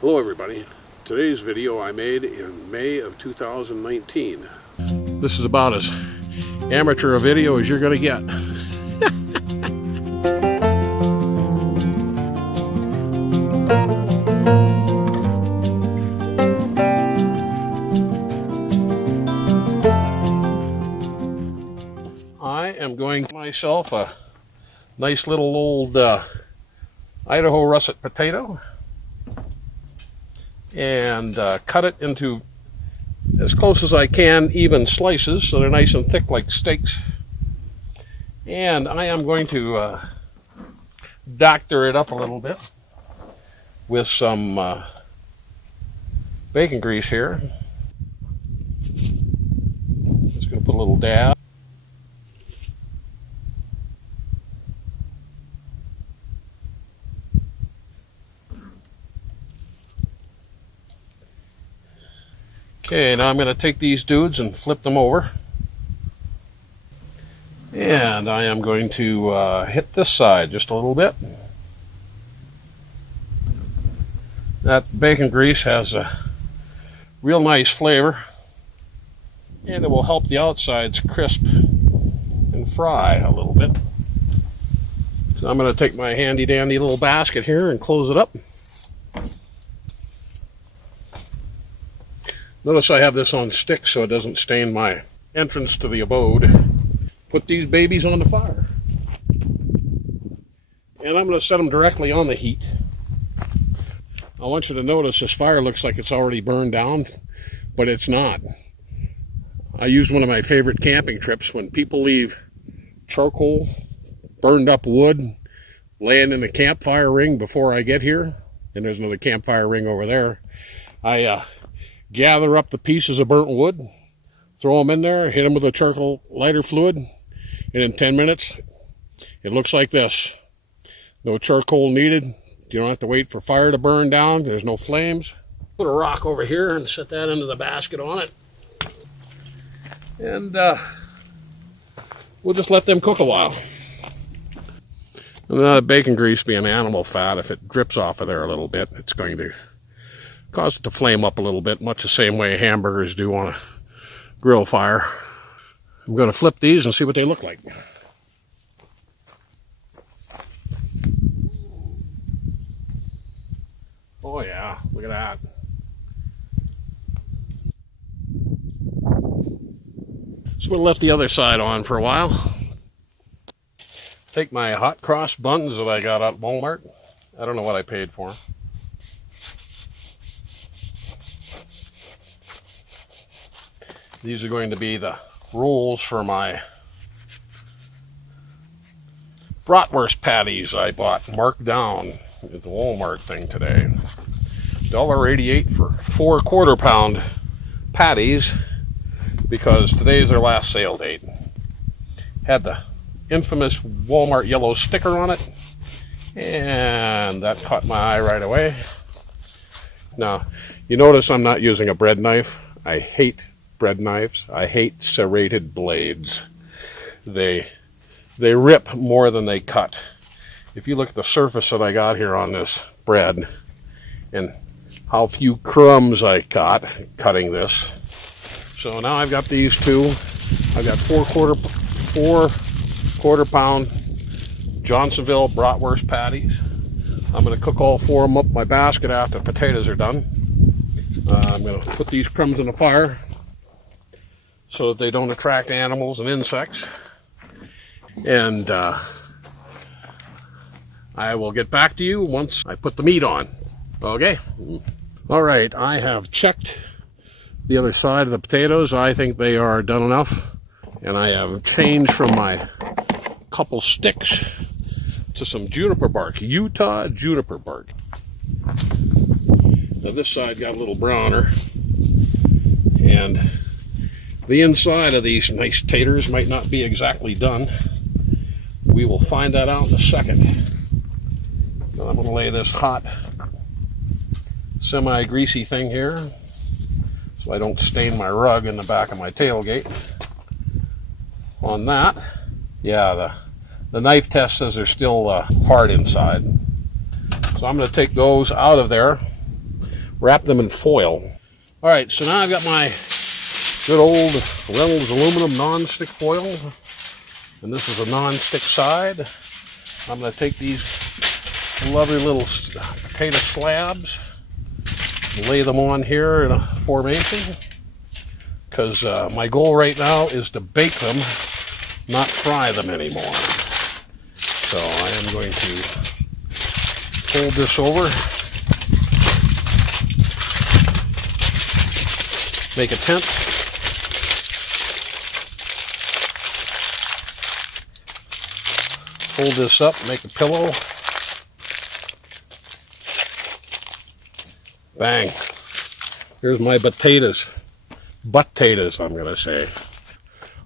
Hello everybody. Today's video I made in May of 2019. This is about as amateur a video as you're going to get. I am going to myself a nice little old Idaho russet potato and cut it into as close as I can even slices so they're nice and thick like steaks. And I am going to doctor it up a little bit with some bacon grease here. Just going to put a little dab. Okay, now I'm going to take these dudes and flip them over. And I am going to hit this side just a little bit. That bacon grease has a real nice flavor. And it will help the outsides crisp and fry a little bit. So I'm going to take my handy dandy little basket here and close it up. Notice I have this on stick so it doesn't stain my entrance to the abode. Put these babies on the fire. And I'm going to set them directly on the heat. I want you to notice this fire looks like it's already burned down, but it's not. I used one of my favorite camping trips when people leave charcoal, burned up wood, laying in the campfire ring before I get here, and there's another campfire ring over there. I gather up the pieces of burnt wood, throw them in there, hit them with a charcoal lighter fluid, and in 10 minutes, it looks like this. No charcoal needed. You don't have to wait for fire to burn down. There's no flames. Put a rock over here and set that into the basket on it. And we'll just let them cook a while. And the bacon grease being animal fat, if it drips off of there a little bit, it's going to cause it to flame up a little bit, much the same way hamburgers do on a grill fire. I'm going to flip these and see what they look like. Oh yeah, look at that. So we'll left the other side on for a while. Take my hot cross buns that I got at Walmart. I don't know what I paid for them. These are going to be the rolls for my bratwurst patties I bought marked down at the Walmart thing today. $1.88 for 4 quarter-pound patties because today's their last sale date. Had the infamous Walmart yellow sticker on it, and that caught my eye right away. Now, you notice I'm not using a bread knife. I hate bread knives. I hate serrated blades. They rip more than they cut. If you look at the surface that I got here on this bread and how few crumbs I got cutting this. So now I've got these two. I've got 4 quarter pound Johnsonville bratwurst patties. I'm going to cook all 4 of them up in my basket after the potatoes are done. I'm going to put these crumbs in the fire so that they don't attract animals and insects. And I will get back to you once I put the meat on. Okay? All right, I have checked the other side of the potatoes. I think they are done enough. And I have changed from my couple sticks to some juniper bark, Utah juniper bark. Now this side got a little browner. And the inside of these nice taters might not be exactly done. We will find that out in a second. Now I'm going to lay this hot, semi-greasy thing here so I don't stain my rug in the back of my tailgate. On that, yeah, the knife test says they're still hard inside. So I'm going to take those out of there. wrap them in foil. All right, so now I've got my good old Reynolds aluminum non-stick foil, and this is a non-stick side. I'm going to take these lovely little potato slabs, lay them on here in a formation, because my goal right now is to bake them, not fry them anymore. So I am going to fold this over, make a tent, fold this up, make a pillow, bang, here's my potatoes, butt-taters I'm going to say.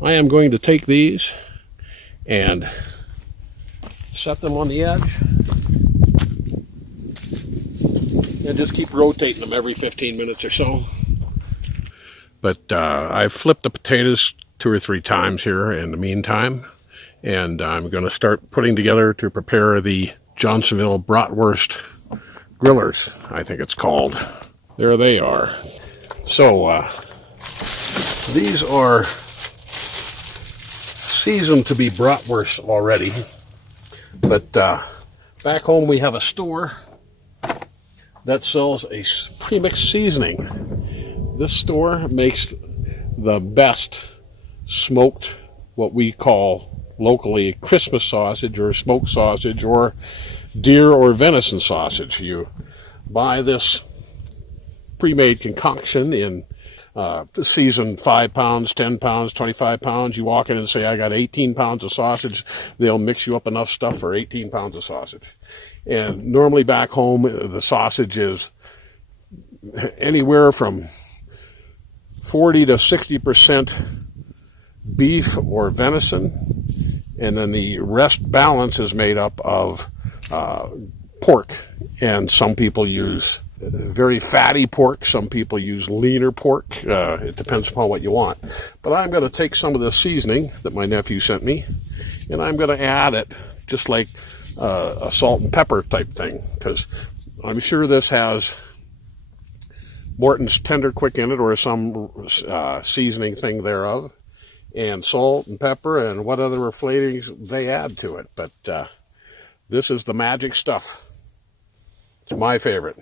I am going to take these and set them on the edge and just keep rotating them every 15 minutes or so. But I've flipped the potatoes 2 or 3 times here in the meantime, and I'm going to start putting together to prepare the Johnsonville bratwurst grillers, I think it's called. There they are. So these are seasoned to be bratwurst already, but back home we have a store that sells a pre-mixed seasoning. This store makes the best smoked, what we call locally Christmas sausage or smoked sausage or deer or venison sausage. You buy this pre-made concoction in seasoned 5 pounds, 10 pounds, 25 pounds. You walk in and say, I got 18 pounds of sausage. They'll mix you up enough stuff for 18 pounds of sausage. And normally back home, the sausage is anywhere from 40 to 60% beef or venison. And then the rest balance is made up of pork. And some people use very fatty pork. Some people use leaner pork. It depends upon what you want. But I'm going to take some of the seasoning that my nephew sent me, and I'm going to add it just like a salt and pepper type thing, because I'm sure this has Morton's Tender Quick in it or some seasoning thing thereof, and salt and pepper and what other flavorings they add to it. But this is the magic stuff. It's my favorite.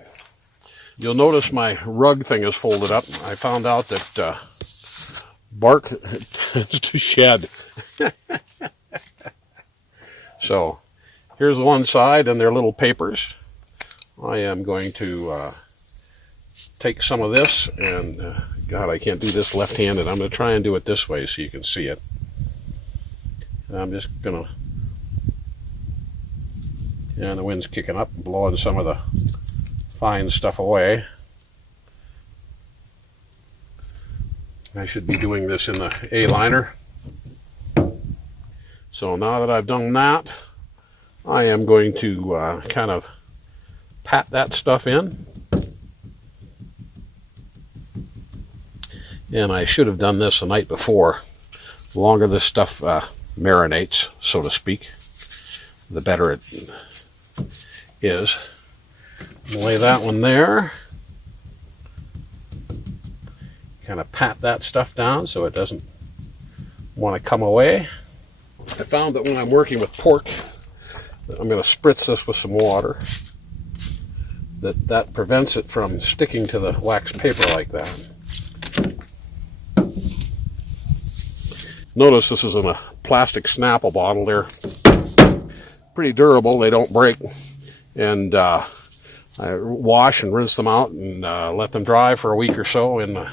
You'll notice my rug thing is folded up. I found out that bark tends to shed. So here's the one side and their little papers. I am going to take some of this, and God, I can't do this left-handed. I'm going to try and do it this way so you can see it. And I'm just going to, and the wind's kicking up, blowing some of the fine stuff away. I should be doing this in the A-liner. So now that I've done that, I am going to kind of pat that stuff in. And I should have done this the night before. The longer this stuff marinates, so to speak, the better it is. Lay that one there. Kind of pat that stuff down so it doesn't want to come away. I found that when I'm working with pork, I'm going to spritz this with some water. That prevents it from sticking to the wax paper like that. Notice this is in a plastic Snapple bottle. They're pretty durable. They don't break. And I wash and rinse them out and let them dry for a week or so in a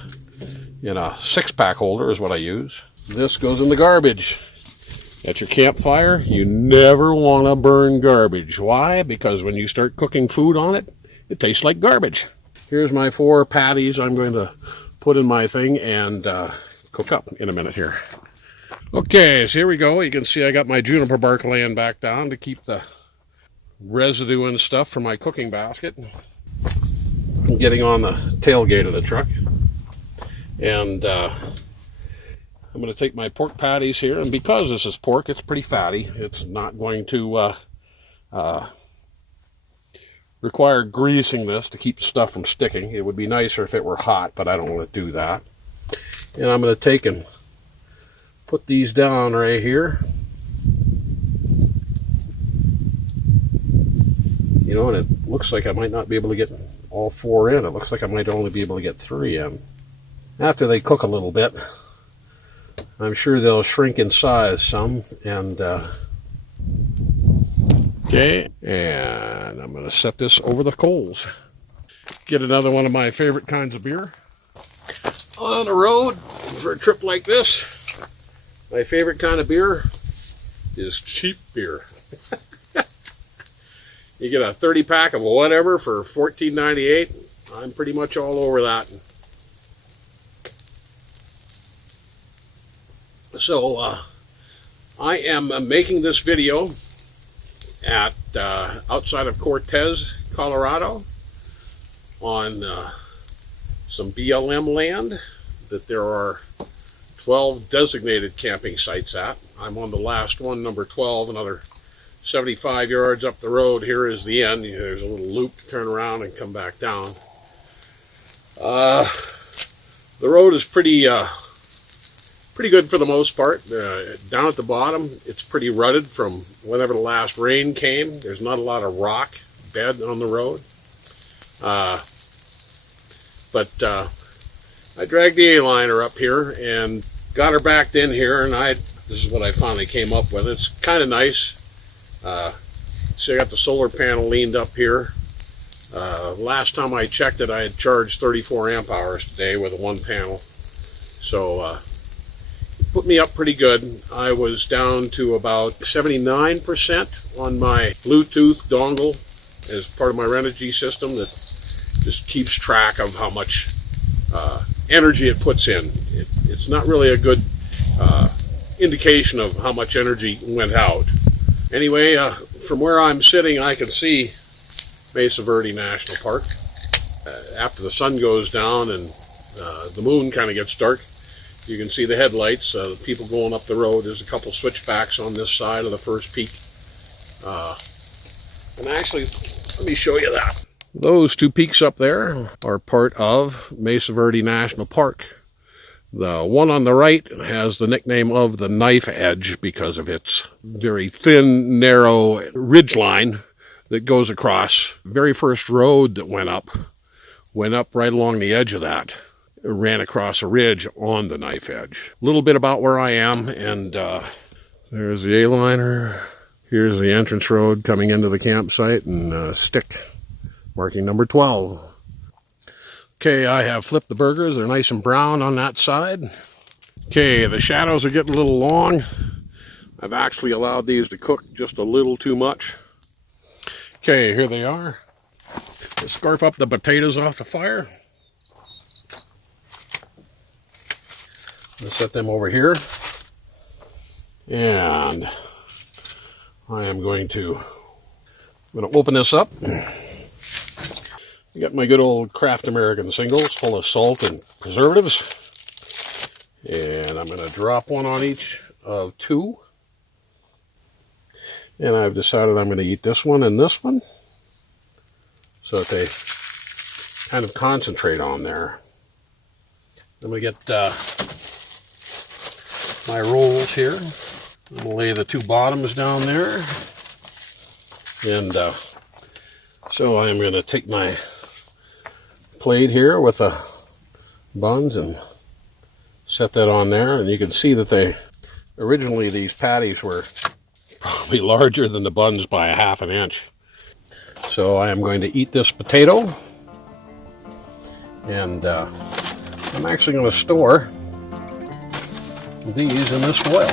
6-pack holder is what I use. This goes in the garbage. At your campfire, you never want to burn garbage. Why? Because when you start cooking food on it, it tastes like garbage. Here's my 4 patties I'm going to put in my thing and cook up in a minute here. Okay, so here we go. You can see I got my juniper bark laying back down to keep the residue and stuff from my cooking basket. I'm getting on the tailgate of the truck. And I'm going to take my pork patties here. And because this is pork, it's pretty fatty. It's not going to require greasing this to keep stuff from sticking. It would be nicer if it were hot, but I don't want to do that. And I'm going to take and put these down right here. You know, and it looks like I might not be able to get all 4 in. It looks like I might only be able to get 3 in. After they cook a little bit, I'm sure they'll shrink in size some. And okay, and I'm going to set this over the coals. Get another one of my favorite kinds of beer. On the road for a trip like this, my favorite kind of beer is cheap beer. You get a 30-pack of whatever for $14.98. I'm pretty much all over that. So I am making this video at outside of Cortez, Colorado, on some BLM land that there are 12 designated camping sites at. I'm on the last one, number 12, another 75 yards up the road. Here is the end. There's a little loop to turn around and come back down. The road is pretty good for the most part. Down at the bottom, it's pretty rutted from whenever the last rain came. There's not a lot of rock bed on the road. But I dragged the A-liner up here and got her backed in here, and this is what I finally came up with. It's kind of nice. So I got the solar panel leaned up here. Last time I checked it, I had charged 34 amp hours today with one panel. So put me up pretty good. I was down to about 79% on my Bluetooth dongle as part of my Renogy system that just keeps track of how much energy it puts in. It's not really a good indication of how much energy went out. Anyway, from where I'm sitting, I can see Mesa Verde National Park. After the sun goes down and the moon kind of gets dark, you can see the headlights, the people going up the road. There's a couple switchbacks on this side of the first peak. And actually, let me show you that. Those 2 peaks up there are part of Mesa Verde National Park. The one on the right has the nickname of the knife edge because of its very thin, narrow ridgeline that goes across. The very first road that went up right along the edge of that. It ran across a ridge on the knife edge. A little bit about where I am, and there's the A-liner. Here's the entrance road coming into the campsite, and stick marking number 12. Okay, I have flipped the burgers. They're nice and brown on that side. Okay, the shadows are getting a little long. I've actually allowed these to cook just a little too much. Okay, here they are. Let's scarf up the potatoes off the fire. Let's set them over here. And I am going to open this up. I got my good old Kraft American singles full of salt and preservatives. And I'm going to drop one on each of 2. And I've decided I'm going to eat this one and this one, so that they kind of concentrate on there. I'm going to get my rolls here. I'm going to lay the 2 bottoms down there. And so I'm going to take my plate here with the buns and set that on there. And you can see that originally these patties were probably larger than the buns by a half an inch. So I am going to eat this potato, and I'm actually going to store these in this foil.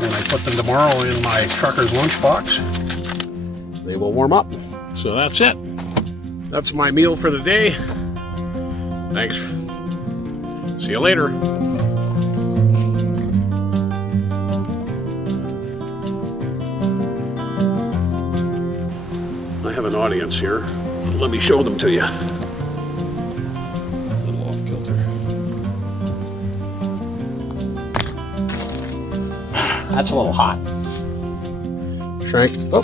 And I put them tomorrow in my trucker's lunchbox. They will warm up. So that's it. That's my meal for the day. Thanks. See you later. I have an audience here. Let me show them to you. A little off kilter. That's a little hot. Shrank. Oh.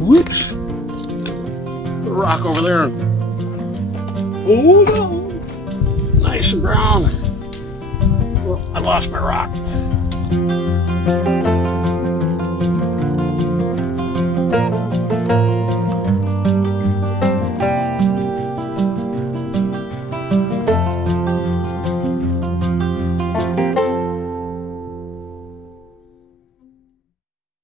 Whoops. rock over there. Oh no! Nice and brown. Oh, I lost my rock.